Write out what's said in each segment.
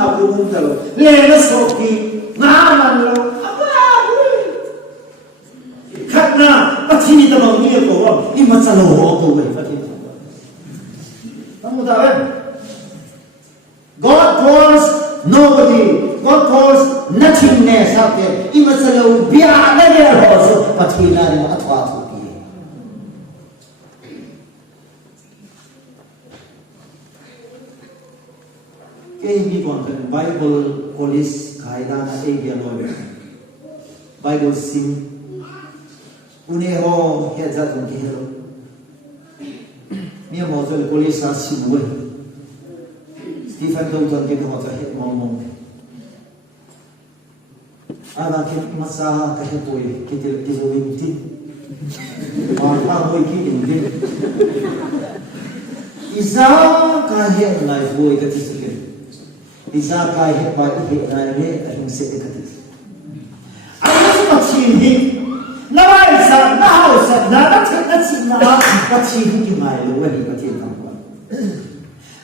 aku kalau lepas kopi ngaman lo apa karena pasti kita mau dia kau ini masalah waktu pasti kamu tahu kan God calls nobody God calls nothingness out there ini masalah biar dia harus pasti nari atau Ini bukan Bible polis kaitan dia lawyer. Bible sim. Uneho hejat mungkin. Ni mau jual polis asing buat. Stephen Dawson kita mau jual het ngomong. Anak kita masa kahit boy kita dizolim ti. Apa boy kita ini? Isa kahit life boy kita dizolim. Isa kahit pati hinay at yung sikikatis. Ano sa pagsihig? Nawaisa, nahausap na, natin na, pagsihig yung mayo, wali pati ang kapwa.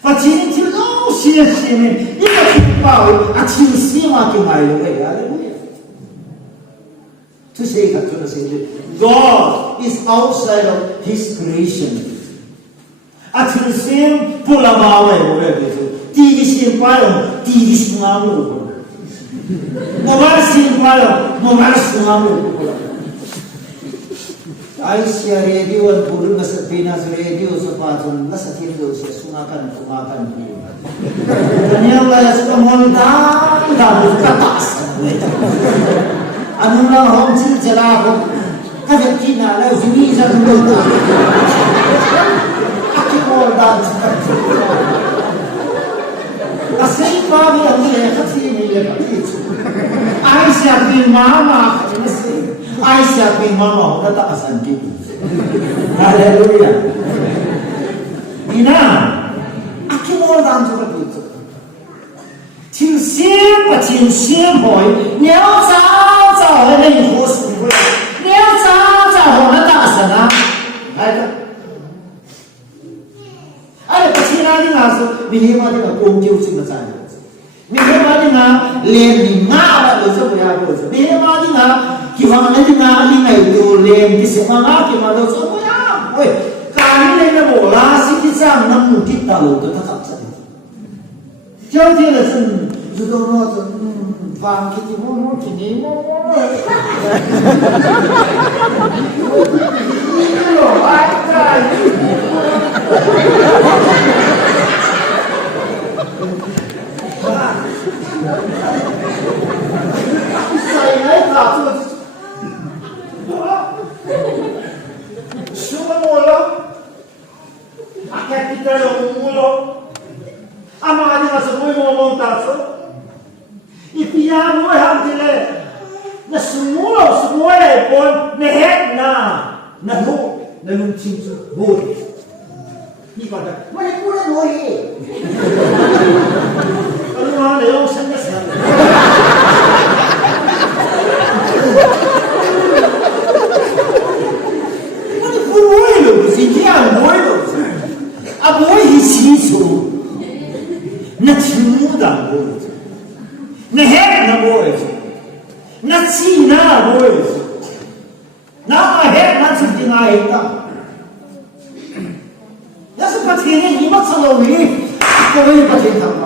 Pagsihig yung siya-siya, yung pao, at yung sima yung mayo, wali, hallelujah. To say, God is outside of His creation. At yung same pulamaway, wali, Tigis yung palo, tigis mo nga mo. Mumalas yung palo, mumalas mo nga mo. Ay siya radio at puro na sa Pinas radio sa patong nasa tilo siya sungakan po. Kanyang layas ka montang dabos kataas. Ano lang hong silsila ko? Kasi kinalaw, sinisa ng lupa. Aki mo dabos kataas. Kasi babi ang kasi nila kasi ay siya ping mama kasi ay siya ping mama nataasan dito. Hallelujah. Ina, aki mo lang sa dito. 请先不请先boy，你要早早的那你活死不了，你要早早的大神啊，来的。Ada pasirani ngaso, minima dia kongkeu cuma saja. Minima dia lem di ngara dosa berapa dosa. Minima dia kifang nanti ngali itu lem di semanga kifang dosa berapa. Woi, kami ni bola sih kita nak kita lo tu tak saja. Jauh dia lesen, sudah nonton, faham kita mau kini mau. Lo, ayat. Saya tak tahu. Semua mula, akhir kita yang mula, amal ada masa boleh ngomong tak so. Ipian boleh hamil, na semua pun nehet na lu cincu boleh. Ni pada mana pula boleh. Kalau mana yang sangat sangat. Mana pun boleh loh, sekian boleh loh. Apa boleh sih na cimuda boleh, na head na boleh, na cina boleh, na head na cina itu. Ya seperti ini masalah ini, kau ini pasti tahu.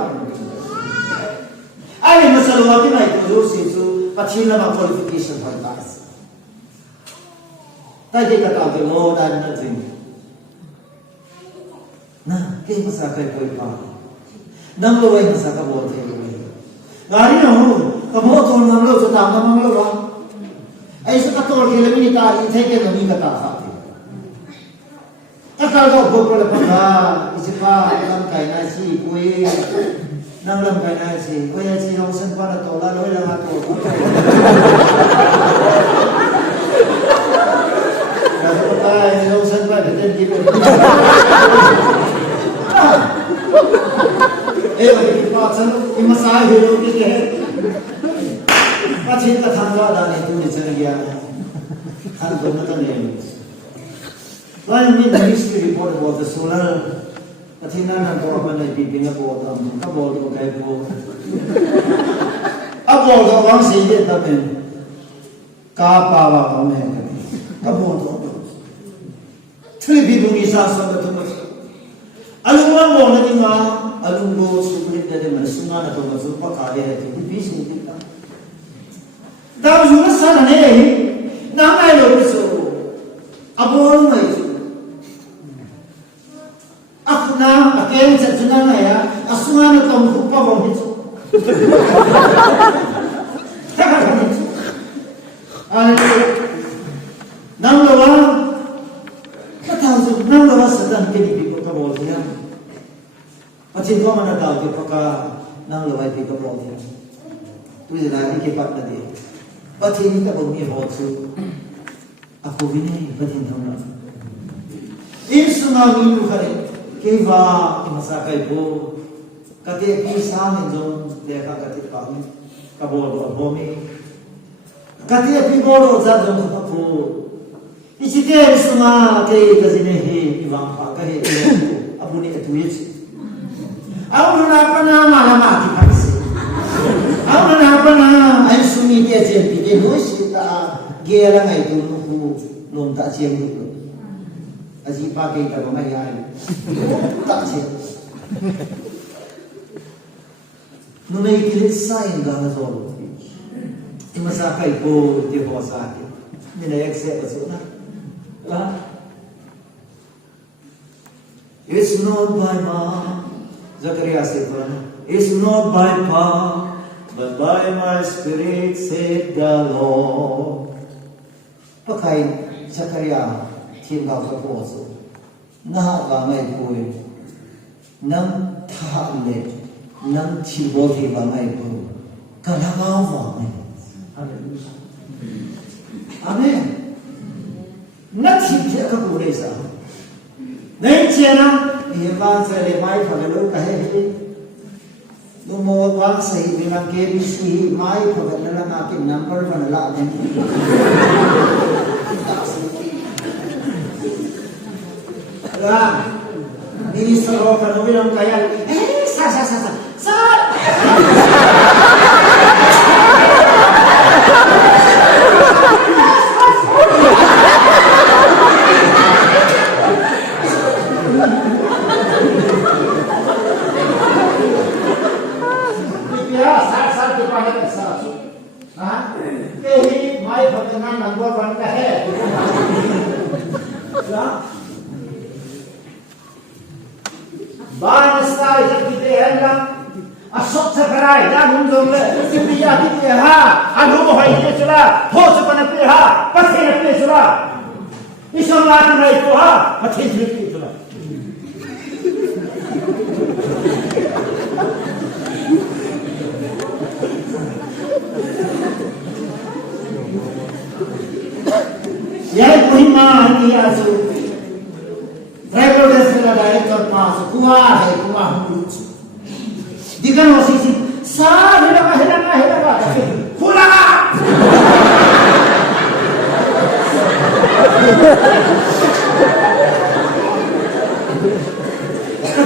Ada masalah apa itu dosis pasti nama qualification pantas. Tadi kata tu lo dan nanti. Nah, kita masalah kau apa? Nam lo ini masalah kau boleh. Gari nahu, kamu tu nam lo tu tak nam lo bang. Aisyah kata orang kita ini tak ini kita ni kata. Kalau kau berapa isipa dalam kain nasi, kue, dalam kain nasi, kue nasi yang sempat tolak, kue yang atau. Kalau kita yang sempat betul kita. Bagi kita sana, ini saya hidup kita. Macam kita tangga dan itu ni cenderung kan benar ni. When we history report about the solar, Athena and Gorman, I did in a board, a board of a board. bol do wang sei de ta ben ka pa wa ka me ka bol do tri bi bu ni sa sa da tu alung lang mo na ni ma alung bo su ni de man su na na to ma su pa ka de ti bi si ni ta da ju na sa na ne na mai lo so abol mai akna akem sa tuna na ya asuna na tom hu pa bo ni nang lawa katang nang lawa sadan ke di ko ka bol dia pachin ko mana daw ke paka nang lawa di ko bol dia tu jana ni ke pat na dia pachin ka bo ni ho chu aku bini pachin thong na in tsunami nu khare ke va ki masakai bo kate pi sa min zon dekha kate pa ni ka bol do bo mi kate pi bol do za zon ka ko ichi ke suma ke gazine he iwang pa ka he abu ni atu yech au na pa na ma la ma ti pa si au na pa na ai sumi ke je pi de no shi ta ge la ngai tu nu ku lom ta chiang ni lo aji pa ke ta ko mai ai ta che no me kilit sain ga na zo imasa kai ko de ho sa ke ni na accept so na it's not by might Zachariah said it's not by power but by my spirit said the Lord pakai Zachariah thiên đạo sa ko so na ga mai ko nam tha le nam chi bo thi ba mai ko ka la ga wa mai hallelujah amen na chi phe ka ko le sa nei che na ye ba sa le mai pha le ka he he no mo wa sa hi bi na ke bi si mai pha le na na ke number ba la den la ni sa ro ka no bi na ka ya sa Bana stai kita hendak asok sekarang dah mungkin le sepiya kita ha anu mohai kita cula ho sepana piha pasti kita cula isong lagi naik tu ha pasti kita cula ya kuhima ni asu Regular sila director pasok, kuha hulu. Di kan wasisi, sa hila ka, hula ka!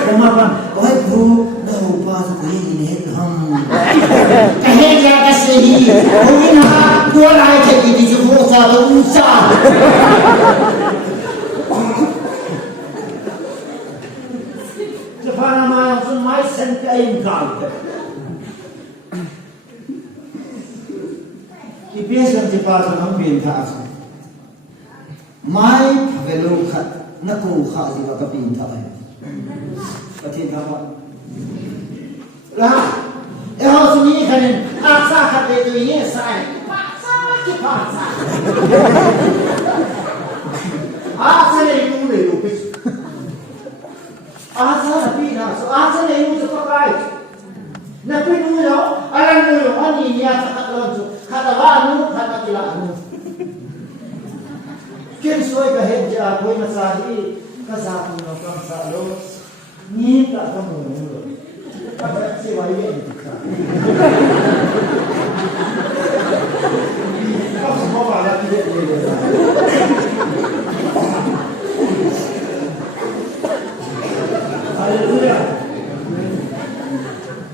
Kumapan, oy bro, pasok ko hinihit Kahit kaya kasi, huwag na ka, kuha na kayo di suko sa usa. Panama so mai sente in calde. I piesa ti paso non pinta. Mai velo khat na ko kha di ka pinta ai. Pati ka ba. La. E ho su ni khanin a sa kha te tu ye sai. Pa sa ki pa sa. A sa le lu le lu pis. Asa napi na so asa na yung sa pakai napi nuyo alam nuyo ani niya sa katlonso katawano katakilano kinsoy kahit siya ako'y masahi kasapon ng pangsalo nita ka mulo kapag siwayin ka kapag mo pala pilit nila Hallelujah.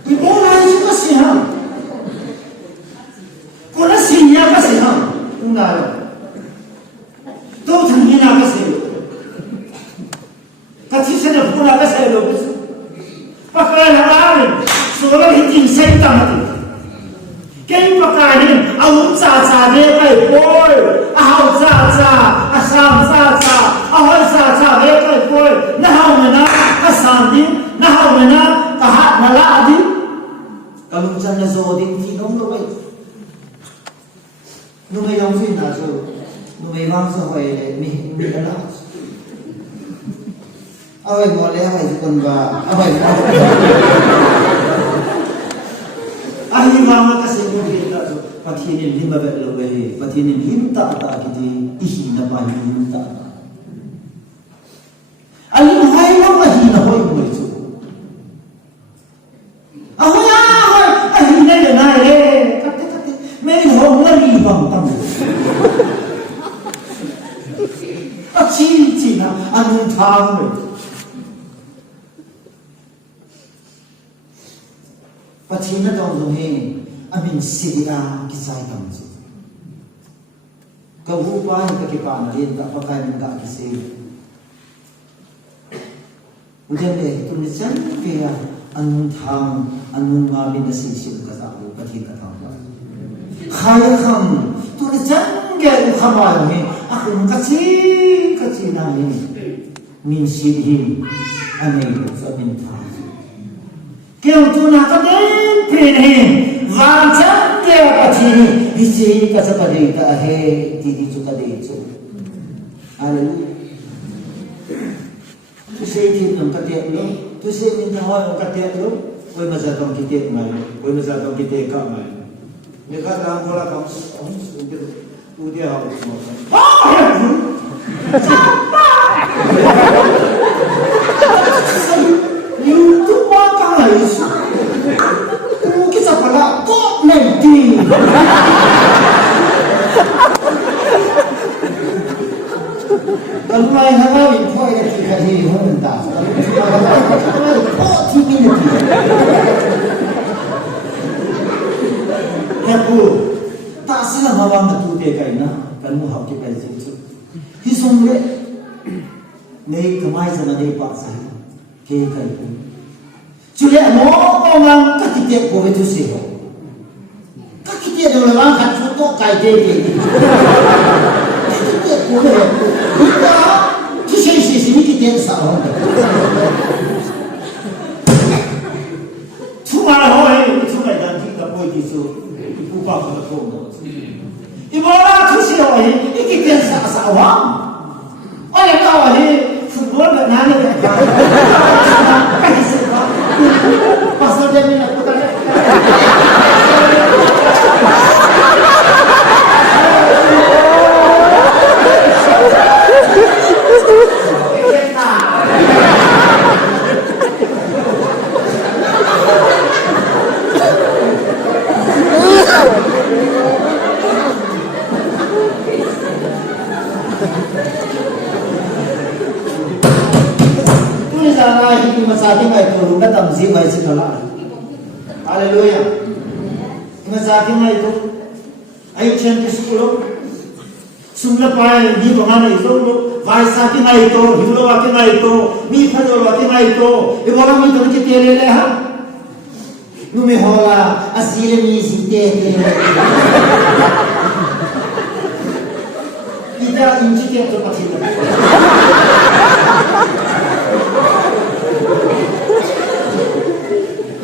Ibu lain juga sih, nào tôi thằng như nào cái gì cái thứ sẽ được là cái gì rồi bác cái là ai số là hình chính xây tầm cái bác cái này ông cha về cái bồi ông cha sam ông cha về cái bồi nào mà nó cái sam đi nào mà nó cái hạt mà lạ đi cái lúc chân là rồi thì không đâu vậy nó mới giống gì nào rồi nó mới vang sao vậy mình đã làm ơi ngồi đây phải còn và phải anh vang cái gì cũng biết rồi và khi nên hiếm về lâu về và khi nên hiếm ta cái gì ý na bao hiếm ta anh hay lắm mà hiếm là hơi người chú anh đây là này đấy mấy hôm nó đi bằng tâm chỉ là anh thang rồi và chỉ là trong rồi anh mình xịt ra cái sai tâm rồi câu vũ ba cái bàn lên cả phải mình cả cái gì udah deh tulisan kayak anh mà mình đã sinh sinh cái giáo cái thiên cái thằng đó khai không tulisan kayak ukhamai này aku cái gì này mình xin him anh ấy sẽ mình thằng kêu tu na cái đến pin him vàng chắc kêu cái gì đi gì cái sao cái ta hay đi chỗ cái đấy chỗ Hallelujah tu sei thiên ông cái tiệt luôn tu sei mình hỏi ông cái tiệt luôn ôi mà giờ trong cái tiệt mày ôi mà giờ trong cái tiệt cả mày người ta làm vô là không tu dia học một you tu quá cả này tu cái sao phải là tốt nền gì kalau mai hawa in koi da ki kahi hon ta ko ti min ti ya ku ta sila hawa ma tu te kai na kan mu hau ki kai chu hi song le nei kamai sana dei pa sa ke kai ku chu le mo ko ngang ka ti te ko ve tu se ho ka ki te do la ka chu to kai de de ti te ko le你给点啥了？出马了后来，出来当地的不会说不报这个错误。你莫拉出去了，你给点啥王？我也告诉你，是我的男的，干什么？把手电筒不得。Masakin ay tulong na tamsi ay sinala. Hallelujah. Masakin ay ito ay siyempre sulo. Sumla pa ay di ba nga na ito. Vaisakin ay ito. Hiulawakin ay ito. Mipanawakin ay ito. Iwala mo ito na kitilele ha. Numihola asile mi sintete. Ida inchike ito pasila.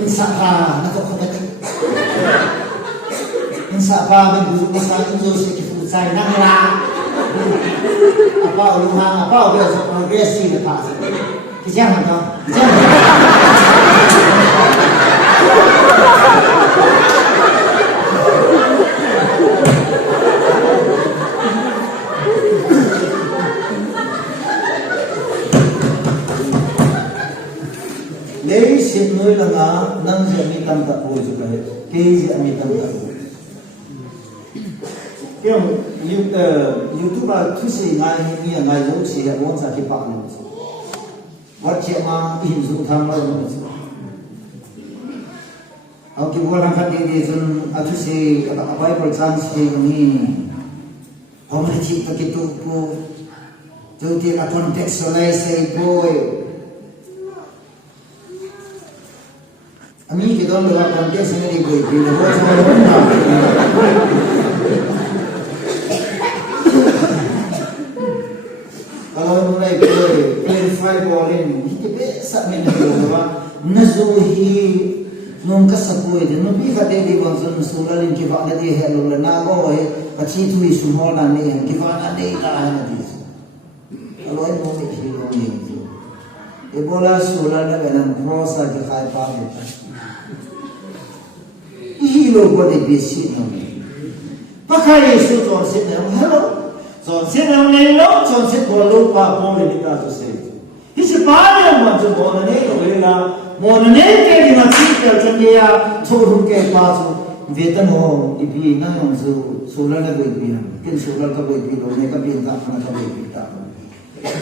Insaka natokapatid. Insaka berbusuk besar itu sedikit saya nangla. Apa uluhan apa udah progresi depan. Jangan dong. Jangan. Lấy xin nuôi là ngã năng sẽ mi tâm tập hồi rồi cái kia sẽ mi tâm tập hồi cái YouTube là thứ gì ngày lúc gì là muốn ra cái bạn này vật chuyện mà hình dung tham lâu nữa ông kêu gọi làm phát đi dân thứ gì Bible chance thì mình Orang cik begitu pun, tu dia contextualize boy. Ami kita orang dalam konteks ini boy, bila boy sama orang. Kalau mulai boy, clarify boleh, kita biasa mendengar nazuhi. Nung kasapoy din nung biga de di bang sun sula lin ki va na di hello la na go he pachi tu isu mo na ne ki va na de ta na di alo ai mo mi hi lo ni e bola sula na ga nan prosa ki khai pa me ta hi lo go de bi si no pa khai su to se na hello so se na ne lo so se ko lo pa ko le ka to se hi se pa ne ma to bo na ne lo le la Morne ke di masih kerja turun ke pasu vetan ho ibi na yang solar na ibi na kin solar ka ibi lo ne ka bin ta na ka ibi ta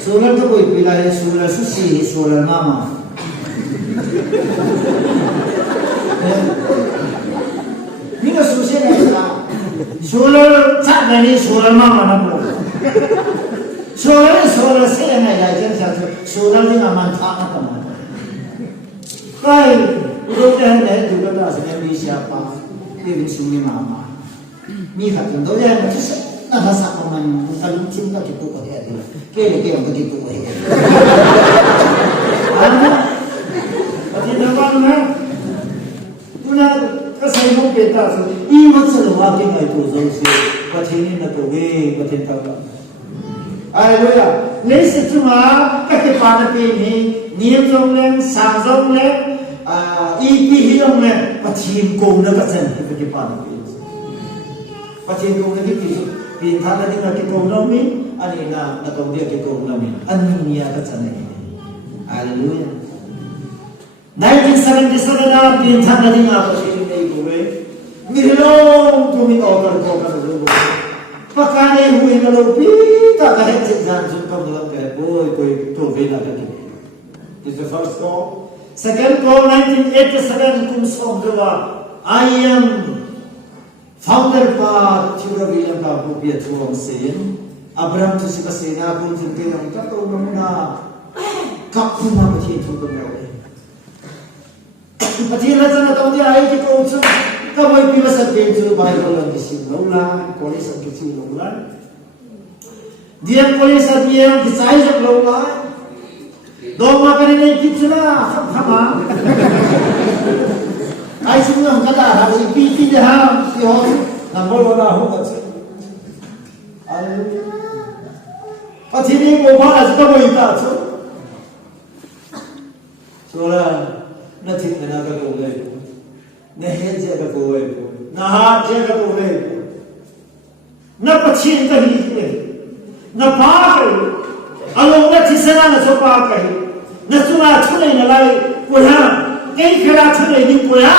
solar ka ibi la solar susi solar mama ni na susi na solar chat na ni solar mama na po solar se na ya jen sa solar ni aman ta na ta Kai, udah dah juga dah sebenarnya siapa? Dia bising mama. Ni hati tu dia macam nak rasa pemain, kalau cinta kita kau dia. Kira begitu kau dia. Anda, pasti dapat mana? Tuna kasih mau peta tu. Ini macam lagi mai tu jadi. Pasti ni nak tu, pasti tak. Haleluya. Lesi cuma kakek pada ini. Niam jomlen, sang jomlen, ipi jomlen, pachin kong na kacan kita kipan itu. Pachin kong na kita, pintar na kita kong namin, ani na natong dia kong namin, ani niya kacan ini. Haleluya. 1977 na pintar na din ako sa inyo ikuwe. Nilong tumikokar ko dulu. Pakane huwi na lupi, kakahit sa kong lang kaya, boy, tuwi na kaya. This is the first call. Second call, 1987, Kumsom Dua. I am founder pa Chura William ka Bupia Chuang Sen. Abraham tu si Kasena pun jengke yang kata umumna kapun na pati tu kemau. Pati na sana tahu dia ayat kita ucap. Kamu ibu masa penjuru Bible lagi sih laulah, kolej sakit laulah. Dia kolej sakit yang kisah laulah. Dong makan ini kita lah, sama. Ay semua kata harus piti dah, si hos, nombor mana ho kat. Haleluya. Pasti ni kau balas kau itu tu. Soalnya nanti tenaga kau leh, nehel jaga kau leh, nahat jaga kau leh, na pachin kali leh, na pakai. Along na tisana na sopa kahi. Na tuna tunay na lai kuya. Kaya kaya tunay din kuya.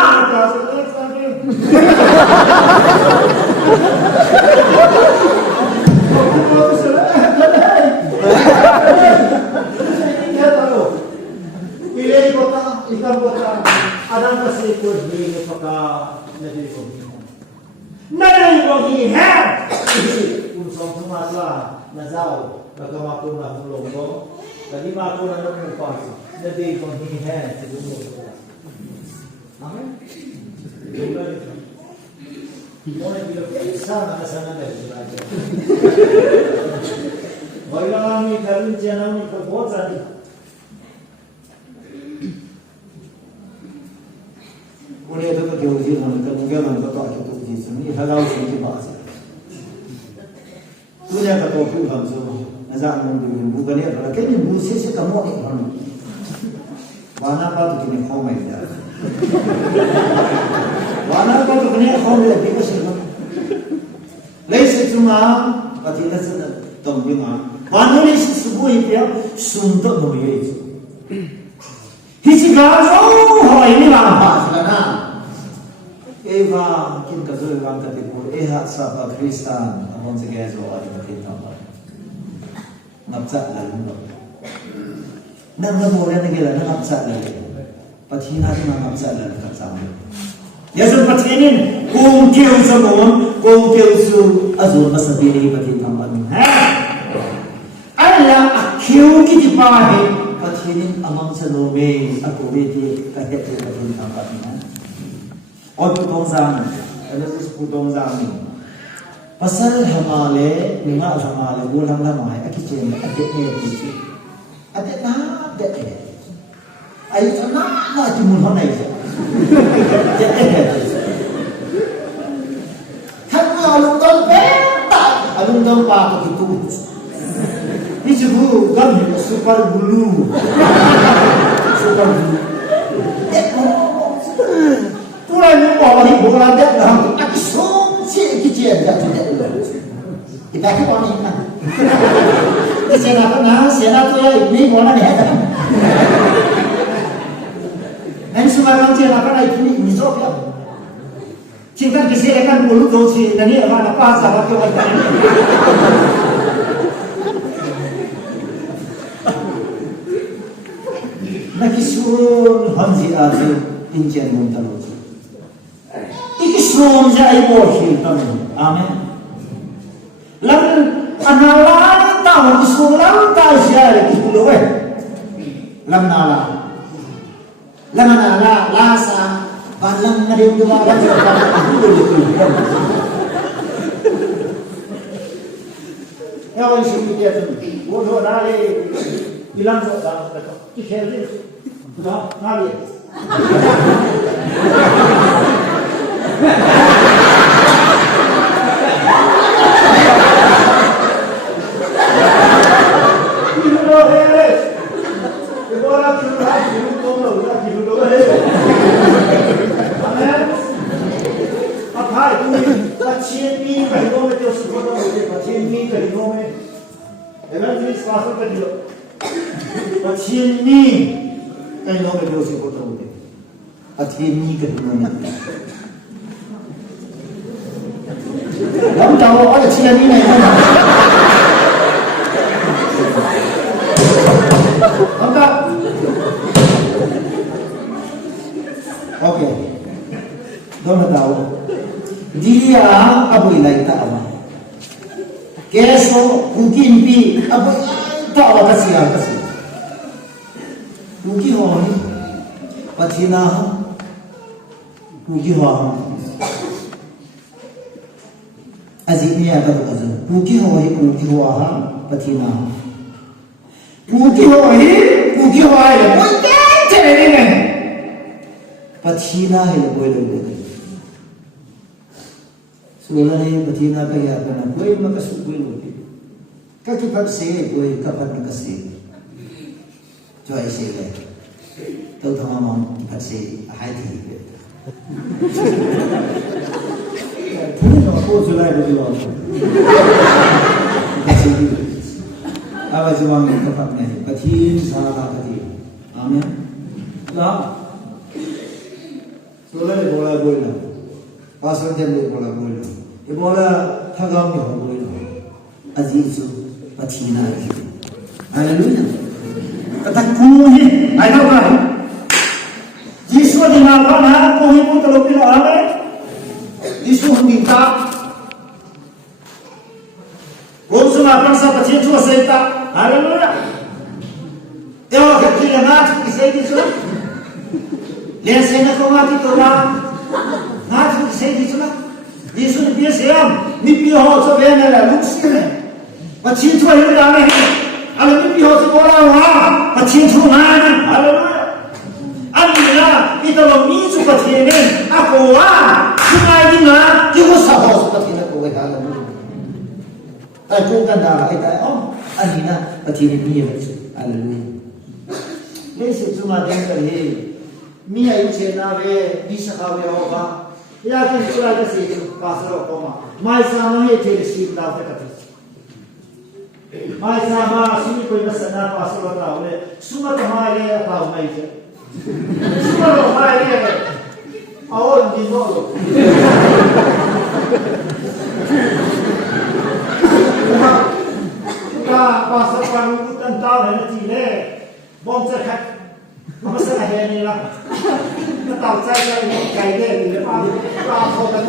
Pilih kota, ikan kota. Adang kasi ko hindi paka nadiri ko. Nadiri ko hihe. Usong tumatla na zao. Nagkamato na ang longgo, lagi mato na ng pasi, na di kong hihihan sa gusto. Amen? Mo na bilo isa na kasana na ito natin. Wala lang kami karin dyan ang ikabotan. Kung ito ka kiwazir naman, kalunggan ang bato ito Jesus, ni halaw sa ikibasa. Tunya ka to pu ham so nazar mong du bu gane ra ke ni bu se kamo ni ham wana pa tu ni khom mai da wana pa tu ni khom le bi ko se no le se tuma pa ti na sa tong bi ma wana ni se su bu i pya sum to no ye hi si ga so ho ni ma pa sa na Eva kin ka zo wang ka ti ko eha sa pa Kristan among sa gezo ay makita mo ngapsa la no nang mo rin nagila nang ngapsa la pati na ngapsa la ka sa mo Yesus patinin kung kiyo sa mo kong keusu azul masabili pati tampan ala akhiu ki dipahe patinin amang sanome aku beti kahet pati tampan on putong zam ada putong zam pasal hamale nima hamale bulan lama akichen adet ne adet na adet ai sana na jumun honai alung dong peta alung dong pa begitu itu gam super glue tulang yang bawa ibu ada dalam aki song si kecil dah tidak kita ke mana kan di sana tu ya ini mana ni ada nanti semua orang cina kan ini misok ya Cinta kisah kan mulut dosi, dan ini apa sahabat yang ada. Nakisun hanzi azi injen muntalos. Ikisun jai bohi kami, amen. Lalu analan tahu isulang tahu siapa kipuluwe. Lalu nala lasa. Balang na rin dumaga sa pagkakulit-ulit. Ewan siya ito. Uno nari ilang mo dapat ito. Kikherin. Nari. Kilulo heres. Ibola kilulo. Kilulo heres. Hai, pacienti per il nome Dio si può dire, pacienti per il nome Evangelist Pastor per Dio. Pacienti per il nome Dio si può dire. Pacienti per il nome. Kamu tahu ada ciani ni mana? Maka, okay, kamu tahu. Dia abu ilai tawa. Keso mungkin bi abu tawa kasih. Mungkin orang patina mungkin orang azimnya apa tu? Mungkin orang patina. Mungkin orang ceri ni. Patina he boleh. Sebenarnya betina kaya apa nak? Kau makasih kau lagi. Kaki paksa kau kapan makasih? Joy sih. Tahu tamam paksa hati. Punya apa julai berdua? Apa cuma kapan ni? Betin salah betin. Amin. Lah. Sebenarnya bola. Pasal jadi bola. Bola thagam ni bola. Azizu patina. Haleluya. Kata kuhi, ada apa? Yesus di mana? Kuhi pun kalau bila ada, Yesus minta. Rosu apa sah patin cuma seita. Haleluya. Ewa kecil nak kisah itu. Lesena kau mati tu lah. Nak kisah itu lah. Yesus ni siam, ni piho so bena la luksine. Pachin tu hidup ame. Alam ni piho so bola wah, pachin tu mana? Haleluya. Amina, kita lo mincu pachin ni. Aku wah, sungai ni na, kita sahos pachin aku haleluya. Aku kan dah kita Amina pachin ni haleluya. Lepas cuma dengar Mia itu nawe bisa kau apa? Ya kan sudah ada sih pasal koma. Mai sama ni terisi dah terkait. Mai sama sini kau masa nak pasal tahu le. Semua kemarin tahu mai je. Semua kemarin. Awal di bawah. Kita pasal kamu tentang nanti le. Bom terkait. Apa sahaja ni lah. Kita tahu saya yang kaya dia, dia pun tahu kan.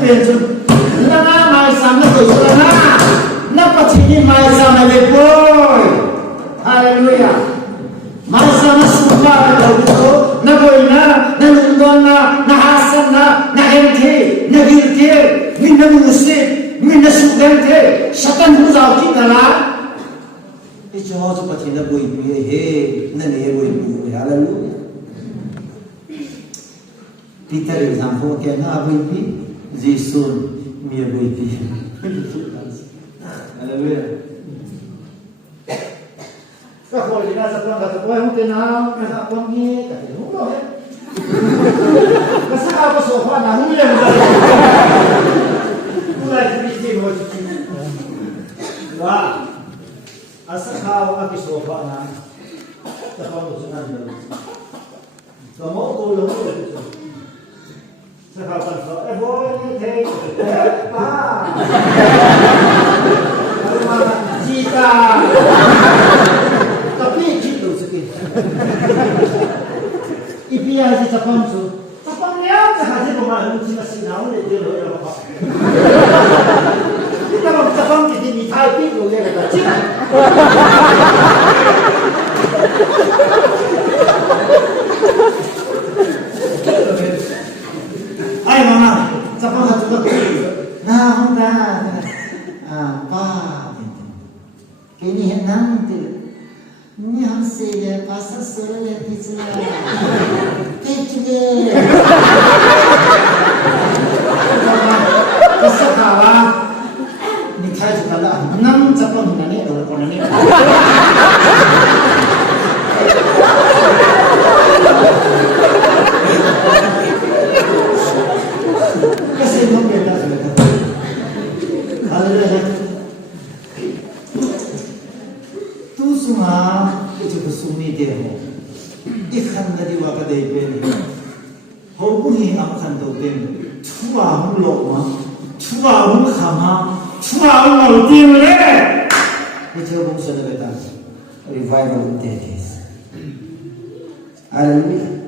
pension. Lana mai sama tu lana. Napa sini mai sama boy. Hallelujah. Mai sama semua itu. Na boina, na nundona, na hasana, na ente, na girte, minna muslim, minna sugante. Shatan buzau kita lah. Itu harus pasti na boy he, na ne boy. Hallelujah. Peter example kaya na boy Jesus mi boy. Hallelujah. Kalau kita sekarang kata boy mungkin nak kata apa ni kata dulu ya. Masa apa sofa nak mungkin ada. Mulai sedikit macam wah, asal kau nak sofa nak, terlalu senang dulu. Kamu tu lalu sekarang sofa, boy ni teh, apa? Kalau mana cita. Tapi gitu sikit. Ipia si Japang tu. Japang ni apa sahaja pemain Cina Cina ni dia loh apa. Kita kalau Japang kita ni Thai tu dia kata Cina. Hai mama, Japang satu lagi. Nah, hendak apa? Kini nanti. Ni hasil pasal soalnya tidak kecil. Pasal kawan ni kaya juga lah. Enam Japang ni orang ni. Kasih nombor dah sudah. Hallelujah. Semua itu kesumi dia. Ikan tadi waktu dia beli. Hubungi akan tu beli. Tua hulok tua hulkama, tua hulting le. Itu bungsu dah betul. Revival days. Hallelujah.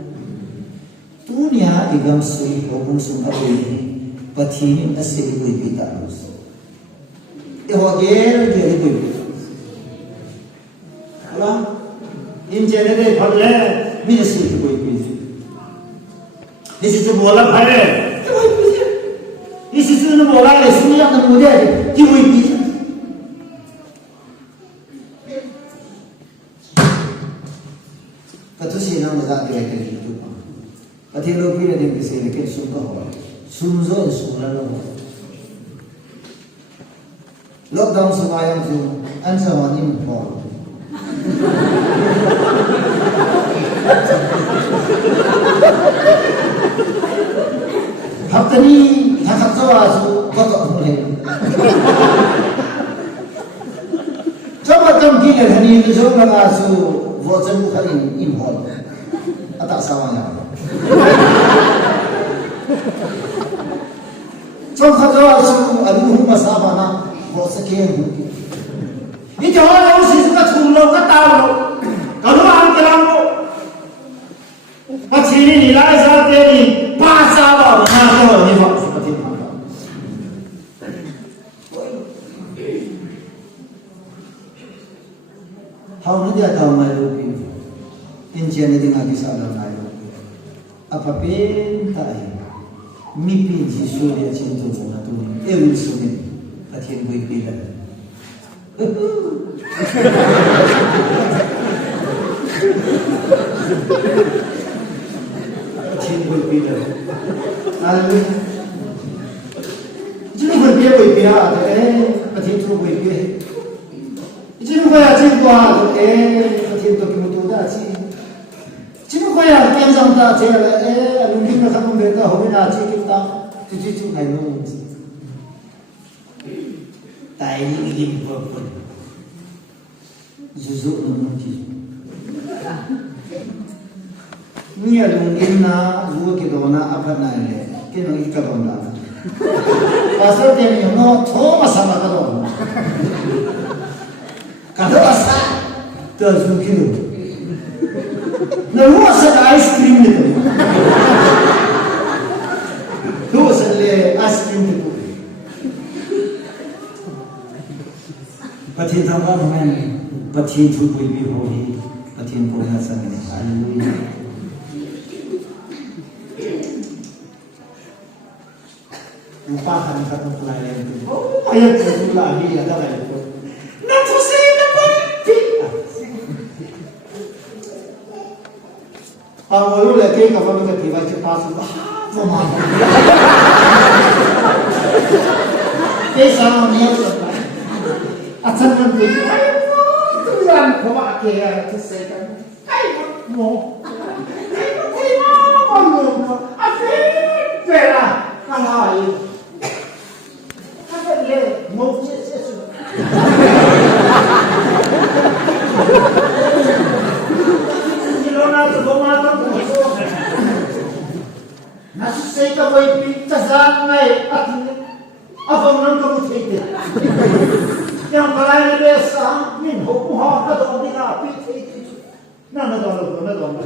Dunia igam sui hubung sumber ini. Patini nasi ibu ibu tarus. Ehogel dia ibu. इन चेहरे के फल है मिनिस्ट्री की कोई पीछे इसी से बोला भाई इसी से ने बोला है सुनिया तो मुझे कि कोई पीछे कतो से ना मजाक करे के तो अति लोग भी ने किसी ने के सुन हो सुनजो सुनला लो लॉकडाउन समायम जो अंशवानी हो Hafta ni takkan tahu asu kotor mulai. Coba kamu kira hari ini coba asu voce bukan impor atau sawanya. Coba tahu asu aduh masa mana voce kian mungkin. Ini jangan kamu sih suka culo katamu. Kalau orang kelamu, macam ini nilai saat ini pasal apa? Nah, ini pak seperti apa? How dia tahu malu? Injilnya dengan kisah dalam malu. Apa pentai? Mimpi Yesus dia cinta dengan Tuhan. Yesus ini, hati gue pilih. Cinta pilih. Hallelujah. Cinta pilih ada cinta pilih. Cinta cinta kimutu dah cinta kian samta cera mungkin nak kamu beta hobi nak kita cuci ngayon. Tayo ini pun Zuzuk nanti. Ni mungkin na zuzuk kita mana apa nanya? Kita nak ikat mana? Pasal dia ni no thoma sama kalau. Kalau asal terus kita. Na luar ice cream ni tu. Luar le ice cream ประเทศทางบ้านแม่ประเทศทุกปีมีโหดีประเทศโคราชสังเกตฮาเลลูยาอุปาหันกันทุกรายเลยโอ้ยยังจะทุกรายนี่ยังได้เลยนั่นทุกสิ่งนั่นเป็นผิดพอรู้เลยที่กับมันจะผิดไปจะพาสุดประมาณนี้สามเนี่ยอาจารย์มันเป็นไงทุกอย่างเขาว่าเกี่ยวกับเศรษฐกิจไอ้หมอไอ้คนที่มาคนหนึ่งอาเฟ่เวลาอะไรถ้าเป็นเรื่องมุกเชื่อสุดที่เราหน้าจะบอกมาต้องพูดน่าจะเสกเอาไว้ปิดตาจานไหมอันนี้apa menonton itu? Yang lain biasa, min hukum hak ada di nabi itu. Nana dulu, nana dulu.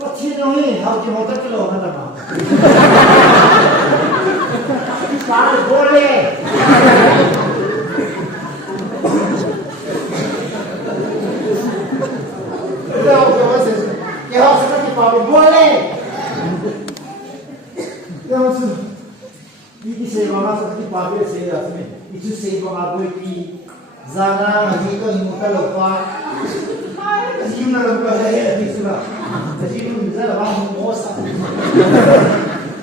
Pasti ni, harus motor kilo nana mah. Kalau boleh. Boleh. Yang ini saya malas seperti pabrik saya asmi. Itu saya bawa bui zana itu imuka lupa. Kasih mana lupa saya itu sudah. Kasih mana bisa lah bang mosa.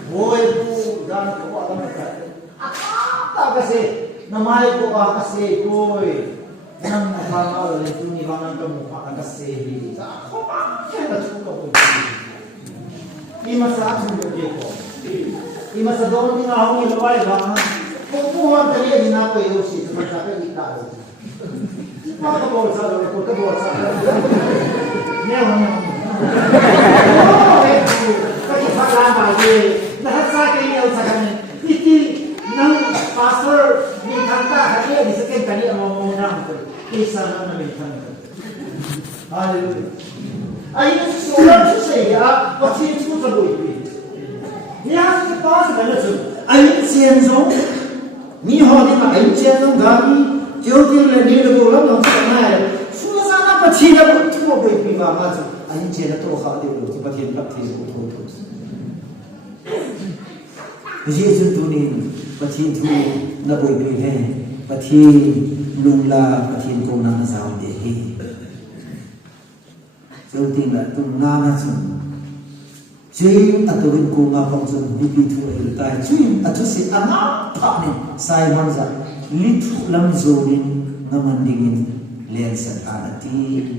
Boy tu dan kau ada mereka. Tak kasih. Nama itu kasih boy. Nang mahal itu ni bang kamu kasih. Kau macam mana tu kau? Ima sa atin ko. Ima sa doon din ako ni luway ba? Kung puhuan tayo din ako yung si sa italo. Makakabawal sa lalo ko, kabawal sa lalo. Niyaw. Kasi paglama lahat sa akin niyaw sa kanya. Iti ng pastor ng kanta kaya di sa akin kanya ang mamunang ko. Isa na namin kanta. Hallelujah. Ayun surat saya, pasti itu terbuat. Yang lepas mana tu? Ayun sienzong, ni hari mana ayun sienzong kami, jauh le ni le bolam orang sana. Sudah sana pasti dah tu buat pipa macam ayun sienzong tu kau dia tu pasti nak tisu tu. Jadi tu ni pasti tu nak buat pipa, pasti nungla pasti kau nak sahut deh. Jadi tinggal tu ngana sun, cuy atau ringku ngapang sun bibi tu iltai, cuy atau si anak pak ni saya manza litu lam zonin ngamandingin lian sekanati,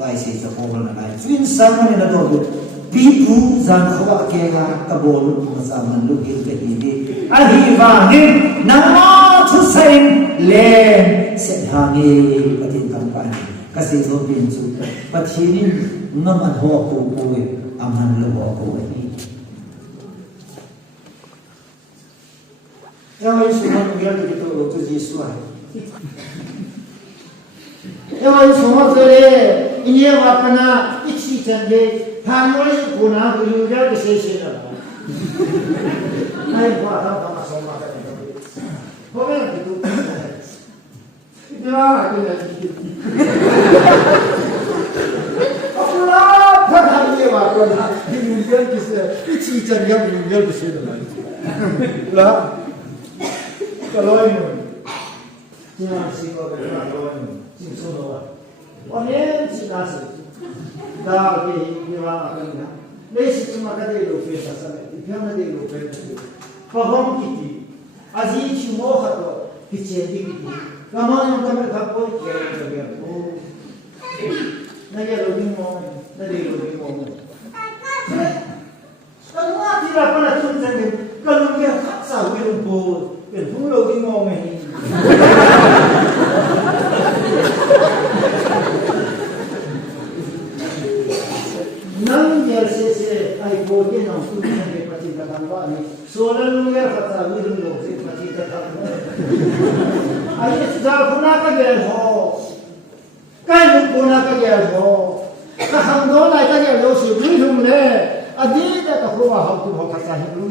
tuai si terpokol nalai, cuy sama ni dah doa, bibu zan khawa kega kabol masaman lukil kehidi, ahivangin nama tu sain lian sehangi patin tampan. Kasih tu pintu, pasti ni nama hoa kau aman lewa kau ini. Yang ini semua mungkin kita waktu Yesus lah. Yang ini semua tu ini apa na isi cende, hamil guna beriudah kesehatan. Naik kuat apa sama kita. Kau yang itu. Ya, aku dah sedikit. Aku lah, pada hari apa lah? Di mungkin kisah, isi carian mungkin kisah lah. Lah, kalau ini, jangan siapa berkata kalau ini, simpul lah. Orang si nasi, dah ke orang akan ni. Lesi cuma kadai lupa sahaja, ikan kadai lupa. Faham kita, aziz cuma kata kecil kita. Kamu yang kami kapoi kaya kaya oh, naya login mo, naya login mo. Kalau mati lah pada tu macam kalau dia kaksa wilung po, kan login mo ni. Nang dia sese ay boleh nang tu sampai pasti tak kampak ni. Soalan luar kata wilung lo, pasti tak kampak. Ayat sudah guna kerja ho, kan guna kerja ho. ก็ทำโดนอะไรก็เนี่ยเราสิวิ่งทุ่มเลยอดีตก็เพราะว่าเขาคือเขาขัดใจให้รู้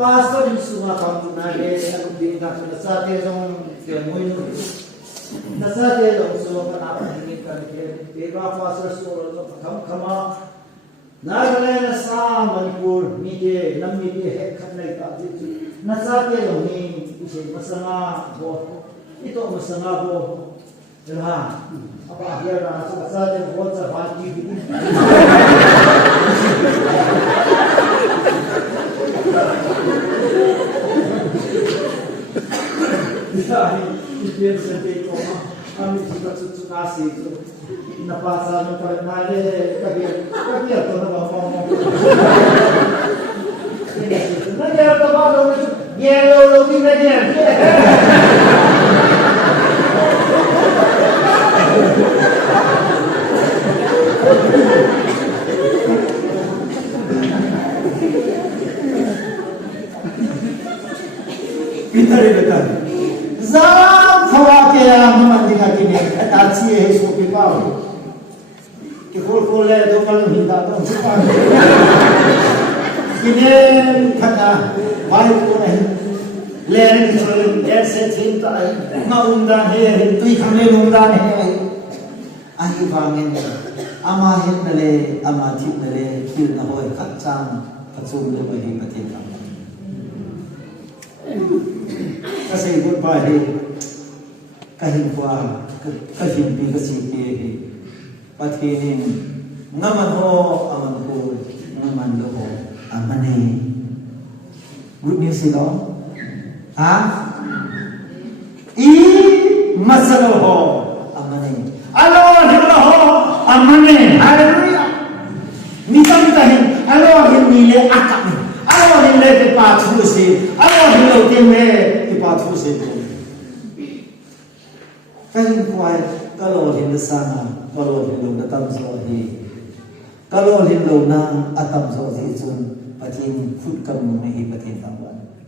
Pastor di semua kampung ada yang bintang nasa dia dong dia mui nasa dia dong semua kenapa ini kan dia pastor semua kamu kama naga nasa Manipur media nam media hek kanai tak itu nasa dia dong ni isi masana bo itu masana bo lah apa dia nasa dia buat sehati Dia sendiri koma, kami juga cucu kasih itu. Napasa no pada nade, kaki atau nama ngomong. Nanti ada apa dong? Dia lo lebih lagi. Pintar betul. Zam thawak ya memandingan kini, aci है इसको पिपाओ, कि खोल ले दो कल हिंदा तो सिपा, kini kata baik pun नहीं, लेने की चोरी ऐसे चिंता है, माउंdan है, तुई कमे माउंdan है, आही बांगें, आमा है नले, आमा थिप नले, किल न होए कच्चां, कच्चों ले बही बतेता Kasi goodbye kahit pa kahit pi kasi pi patinin naman ho aman ko naman do ho amane good news ito ha masalo ho amane alo hilo ho amane hallelujah misal tahin alo hinile akami alo hinile pa chusi alo hilo time Patu sepo, kahit kuai kalau hinda sana, kalau hinda datam sohi, kalau hinda na atam sohi sun patin food kamu nahi patin tamban.